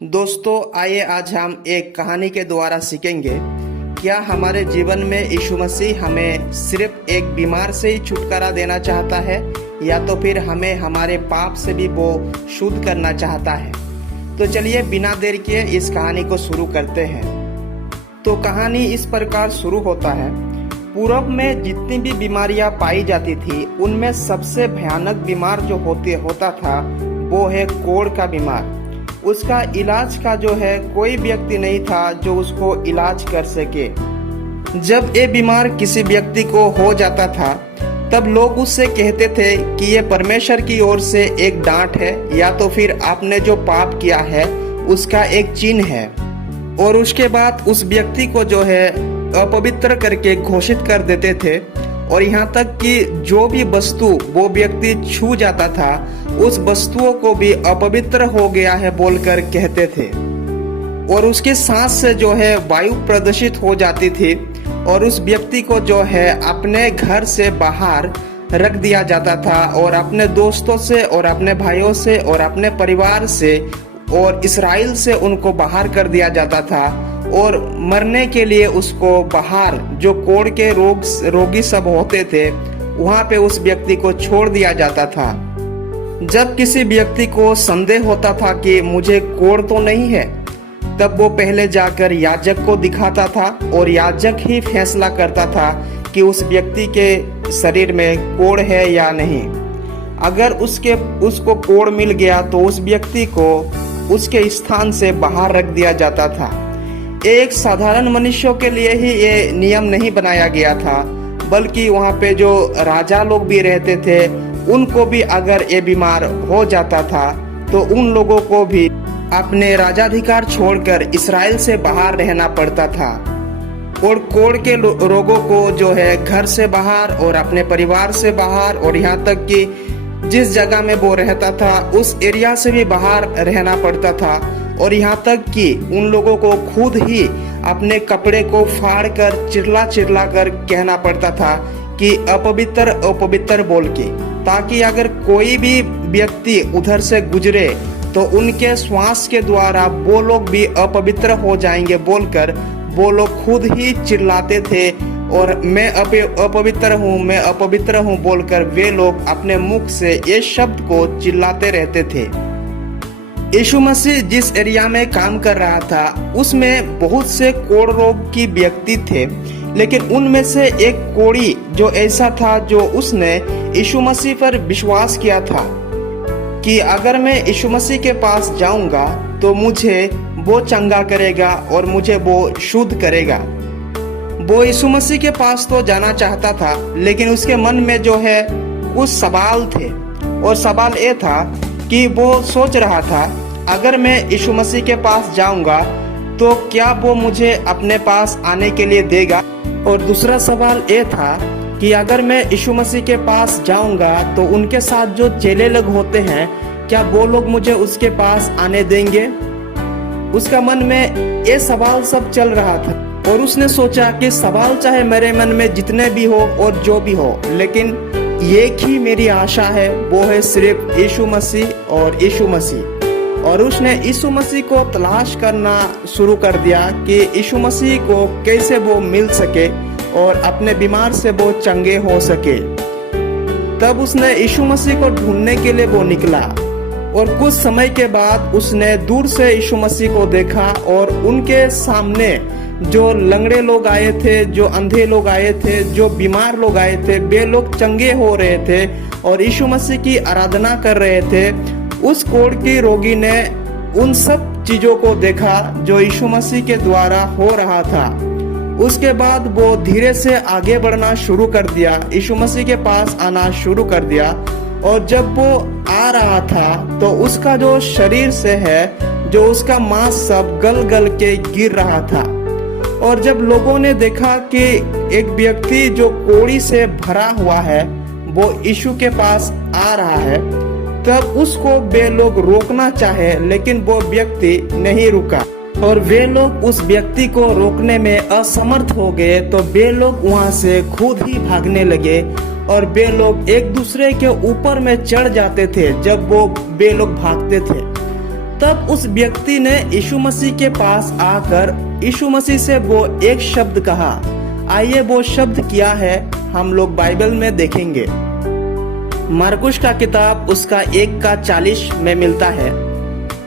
दोस्तों, आइए आज हम एक कहानी के द्वारा सीखेंगे क्या हमारे जीवन में यीशु मसीह हमें सिर्फ एक बीमार से ही छुटकारा देना चाहता है या तो फिर हमें हमारे पाप से भी वो शुद्ध करना चाहता है। तो चलिए बिना देर किए इस कहानी को शुरू करते हैं। तो कहानी इस प्रकार शुरू होता है। पूरब में जितनी भी बीमारियां पाई जाती थी उनमें सबसे भयानक बीमार जो होता था वो है कोढ़ का बीमार। उसका इलाज का जो है कोई व्यक्ति नहीं था जो उसको इलाज कर सके। जब ये बीमार किसी व्यक्ति को हो जाता था तब लोग उससे कहते थे कि ये परमेश्वर की ओर से एक डांट है या तो फिर आपने जो पाप किया है उसका एक चिन्ह है, और उसके बाद उस व्यक्ति को जो है अपवित्र करके घोषित कर देते थे। और यहाँ तक कि जो भी वस्तु वो व्यक्ति छू जाता था उस वस्तुओं को भी अपवित्र हो गया है बोलकर कहते थे। और उसके सांस से जो है वायु प्रदूषित हो जाती थी और उस व्यक्ति को जो है अपने घर से बाहर रख दिया जाता था और अपने दोस्तों से और अपने भाइयों से और अपने परिवार से और इस्राएल से उनको बाहर कर दिया जाता था। और मरने के लिए उसको बाहर जो कोढ़ के रोगी सब होते थे वहां पे उस व्यक्ति को छोड़ दिया जाता था। जब किसी व्यक्ति को संदेह होता था कि मुझे कोढ़ तो नहीं है, तब वो पहले जाकर याजक को दिखाता था और याजक ही फैसला करता था कि उस व्यक्ति के शरीर में कोढ़ है या नहीं। अगर उसको कोढ़ मिल गया तो उस व्यक्ति को उसके स्थान से बाहर रख दिया जाता था। एक साधारण मनुष्यों के लिए ही ये नियम नहीं बनाया गया था, बल्कि वहाँ पे जो राजा लोग भी रहते थे उनको भी अगर ये बीमार हो जाता था तो उन लोगों को भी अपने राजाधिकार छोड़कर इस्राएल से बाहर रहना पड़ता था। और कोढ़ के रोगों को जो है घर से बाहर और अपने परिवार से बाहर और यहाँ तक कि जिस जगह में वो रहता था उस एरिया से भी बाहर रहना पड़ता था। और यहाँ तक कि उन लोगों को खुद ही अपने कपड़े को फाड़ कर चिल्ला कर कहना पड़ता था कि अपवित्र अपवित्र बोल के, ताकि अगर कोई भी व्यक्ति उधर से गुजरे तो उनके श्वास के द्वारा वो लोग भी अपवित्र हो जाएंगे बोलकर वो लोग खुद ही चिल्लाते थे। और मैं अपवित्र हूँ बोलकर वे लोग अपने मुख से ये शब्द को चिल्लाते रहते थे। यीशु मसीह जिस एरिया में काम कर रहा था उसमें बहुत से कोढ़ रोग की व्यक्ति थे, लेकिन उनमें से एक कोढ़ी जो ऐसा था जो उसने यीशु मसीह पर विश्वास किया था कि अगर मैं यीशु मसीह के पास जाऊंगा तो मुझे वो चंगा करेगा और मुझे वो शुद्ध करेगा। वो यीशु मसीह के पास तो जाना चाहता था, लेकिन उसके मन में जो है कुछ सवाल थे। और सवाल ये था कि वो सोच रहा था अगर मैं यीशु मसीह के पास जाऊंगा तो क्या वो मुझे अपने पास आने के लिए देगा। और दूसरा सवाल ये था कि अगर मैं यीशु मसीह के पास जाऊंगा तो उनके साथ जो चेले लोग होते हैं क्या वो लोग मुझे उसके पास आने देंगे। उसका मन में ये सवाल सब चल रहा था और उसने सोचा कि सवाल चाहे मेरे मन में जितने भी हो और जो भी हो, लेकिन एक ही मेरी आशा है, वो है सिर्फ यीशु मसीह और यीशु मसीह। और उसने यीशु मसीह को तलाश करना शुरू कर दिया कि यीशु मसीह को कैसे वो मिल सके और अपने बीमार से वो चंगे हो सके। तब उसने यीशु मसीह को ढूंढने के लिए वो निकला और कुछ समय के बाद उसने दूर से यीशु मसीह को देखा और उनके सामने जो लंगड़े लोग आए थे, जो अंधे लोग आए थे, जो बीमार लोग आए थे, वे लोग चंगे हो रहे थे और यीशु मसीह की आराधना कर रहे थे। उस कोढ़ की रोगी ने उन सब चीजों को देखा जो यीशु मसीह के द्वारा हो रहा था। उसके बाद वो धीरे से आगे बढ़ना शुरू कर दिया, यीशु मसीह के पास आना शुरू कर दिया। और जब वो आ रहा था तो उसका जो शरीर से है जो उसका मांस सब गल गल के गिर रहा था। और जब लोगों ने देखा कि एक व्यक्ति जो कोढ़ी से भरा हुआ है वो यीशु के पास आ रहा है, तब उसको वे लोग रोकना चाहे, लेकिन वो व्यक्ति नहीं रुका और वे लोग उस व्यक्ति को रोकने में असमर्थ हो गए। तो वे लोग वहां से खुद ही भागने लगे और वे लोग एक दूसरे के ऊपर में चढ़ जाते थे जब वे लोग भागते थे। तब उस व्यक्ति ने यीशु मसीह के पास आकर यीशु मसीह से वो एक शब्द कहा। आइए वो शब्द क्या है हम लोग बाइबल में देखेंगे। मरकुस का किताब उसका 1:40 में मिलता है।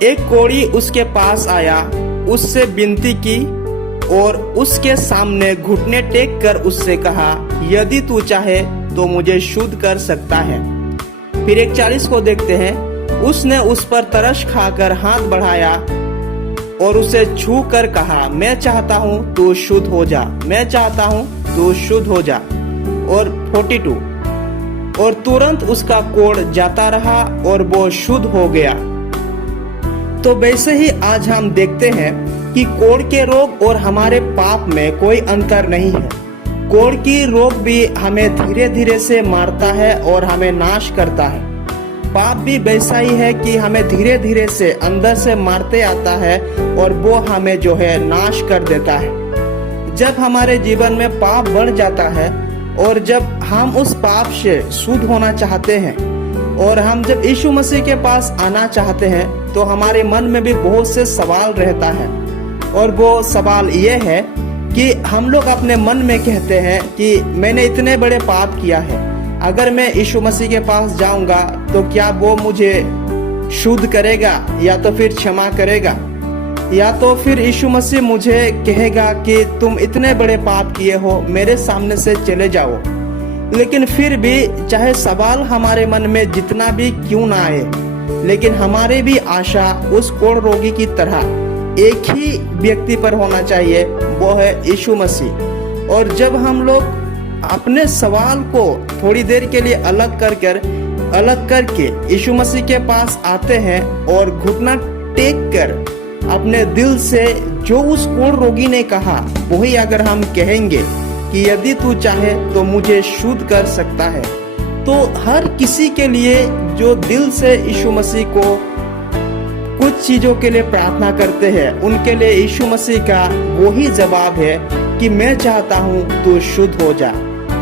एक कोढ़ी उसके पास आया, उससे विनती की और उसके सामने घुटने टेक कर उससे कहा, यदि तू चाहे तो मुझे शुद्ध कर सकता है। फिर 1:40 को देखते हैं। उसने उस पर तरस खाकर हाथ बढ़ाया और उसे छू कर कहा, मैं चाहता हूँ तू शुद्ध हो जा, मैं चाहता हूँ तू शुद्ध हो जा। और 42, और तुरंत उसका कोढ़ जाता रहा और वो शुद्ध हो गया। तो वैसे ही आज हम देखते हैं कि कोढ़ के रोग और हमारे पाप में कोई अंतर नहीं है। कोढ़ की रोग भी हमें धीरे धीरे से मारता है और हमें नाश करता है। पाप भी वैसा ही है कि हमें धीरे धीरे से अंदर से मारते आता है और वो हमें जो है नाश कर देता है। जब हमारे जीवन में पाप बढ़ जाता है और जब हम उस पाप से शुद्ध होना चाहते हैं और हम जब यीशु मसीह के पास आना चाहते हैं तो हमारे मन में भी बहुत से सवाल रहता है। और वो सवाल ये है कि हम लोग अपने मन में कहते हैं कि मैंने इतने बड़े पाप किया है, अगर मैं यीशु मसीह के पास जाऊंगा तो क्या वो मुझे शुद्ध करेगा या तो फिर क्षमा करेगा, या तो फिर यीशु मसीह मुझे कहेगा कि तुम इतने बड़े पाप किए हो, मेरे सामने से चले जाओ। लेकिन फिर भी चाहे सवाल हमारे मन में जितना भी क्यों ना आए, लेकिन हमारे भी आशा उस कोढ़ रोगी की तरह एक ही व्यक्ति पर होना चाहिए, वो है यीशु मसीह। और जब हम लोग अपने सवाल को थोड़ी देर के लिए अलग करके यीशु मसीह के पास आते हैं और घुटना टेक कर अपने दिल से जो उस कोढ़ रोगी ने कहा वही अगर हम कहेंगे कि यदि तू चाहे तो मुझे शुद्ध कर सकता है, तो हर किसी के लिए जो दिल से यीशु मसीह को कुछ चीजों के लिए प्रार्थना करते हैं, उनके लिए यीशु मसीह का वही जवाब है कि मैं चाहता हूँ तू शुद्ध हो जा।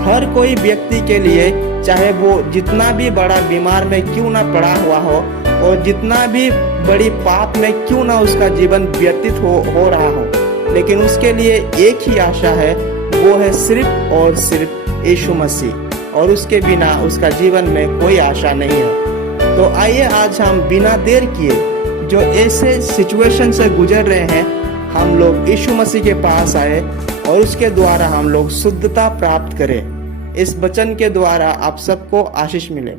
हर कोई व्यक्ति के लिए, चाहे वो जितना भी बड़ा बीमार में क्यों ना पड़ा हुआ हो और जितना भी बड़ी पाप में क्यों ना उसका जीवन व्यतीत हो रहा हो, लेकिन उसके लिए एक ही आशा है, वो है सिर्फ और सिर्फ यीशु मसीह, और उसके बिना उसका जीवन में कोई आशा नहीं है। तो आइए आज हम बिना देर किए जो ऐसे सिचुएशन से गुजर रहे हैं, हम लोग यीशु मसीह के पास आए और उसके द्वारा हम लोग शुद्धता प्राप्त करें। इस वचन के द्वारा आप सबको आशीष मिले।